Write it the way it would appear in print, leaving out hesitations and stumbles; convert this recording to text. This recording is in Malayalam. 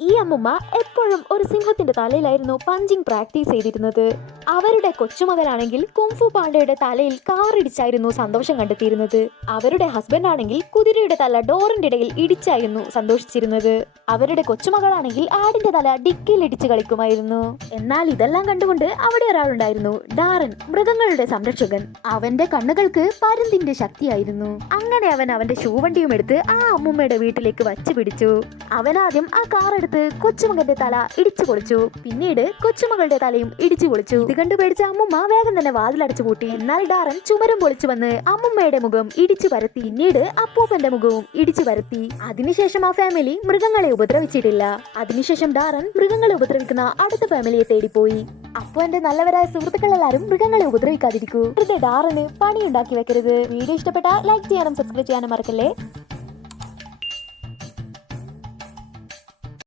ഈ അമ്മുമ്മ എപ്പോഴും ഒരു സിംഹത്തിന്റെ തലയിലായിരുന്നു പഞ്ചിങ് പ്രാക്ടീസ് ചെയ്തിരുന്നത്. അവരുടെ കൊച്ചുമകനാണെങ്കിൽ കുംഫു പാണ്ഡയുടെ തലയിൽ കാറിടിച്ചായിരുന്നു സന്തോഷം കണ്ടെത്തിയിരുന്നത്. അവരുടെ ഹസ്ബൻഡ് ആണെങ്കിൽ കുതിരയുടെ തല ഡോറിന്റെ ഇടയിൽ ഇടിച്ചായിരുന്നു സന്തോഷിച്ചിരുന്നത്. അവരുടെ കൊച്ചുമകളാണെങ്കിൽ ആടിന്റെ തല ഡിക്കിയിൽ ഇടിച്ച് കളിക്കുമായിരുന്നു. എന്നാൽ ഇതെല്ലാം കണ്ടുകൊണ്ട് അവിടെ ഒരാളുണ്ടായിരുന്നു, ഡാറൻ, മൃഗങ്ങളുടെ സംരക്ഷകൻ. അവന്റെ കണ്ണുകൾക്ക് പരുന്തിന്റെ ശക്തിയായിരുന്നു. അങ്ങനെ അവൻ അവന്റെ ഷൂവണ്ടിയും എടുത്ത് ആ അമ്മുമ്മയുടെ വീട്ടിലേക്ക് വച്ചു പിടിച്ചു. അവനാദ്യം ആ കാർ എടുത്ത് കൊച്ചുമകന്റെ തല ഇടിച്ചു പൊളിച്ചു. പിന്നീട് കൊച്ചുമകളുടെ തലയും ഇടിച്ചു പൊളിച്ചു. ഇത് കണ്ടു പേടിച്ച അമ്മുമ്മ വേഗം തന്നെ വാതിലടച്ചു പൂട്ടി. എന്നാൽ ഡാറൻ ചുമരും പൊളിച്ചു വന്ന് അമ്മുമ്മയുടെ മുഖം ഇടിച്ചു പരത്തി. പിന്നീട് അപ്പൂപ്പന്റെ മുഖവും ഇടിച്ചു പരത്തി. അതിനുശേഷം ആ ഫാമിലി മൃഗങ്ങളെ ഉപദ്രവിച്ചിട്ടില്ല. അതിനുശേഷം ഡാറൻ മൃഗങ്ങളെ ഉപദ്രവിക്കുന്ന അടുത്ത ഫാമിലിയെ തേടിപ്പോയി. അപ്പൊ എന്റെ നല്ലവരായ സുഹൃത്തുക്കളെല്ലാരും മൃഗങ്ങളെ ഉപദ്രവിക്കാതിരിക്കൂ. ഡാറന് പണി ഉണ്ടാക്കി വെക്കരുത്. വീഡിയോ ഇഷ്ടപ്പെട്ട ലൈക്ക് ചെയ്യാനും സബ്സ്ക്രൈബ് ചെയ്യാനും മറക്കല്ലേ.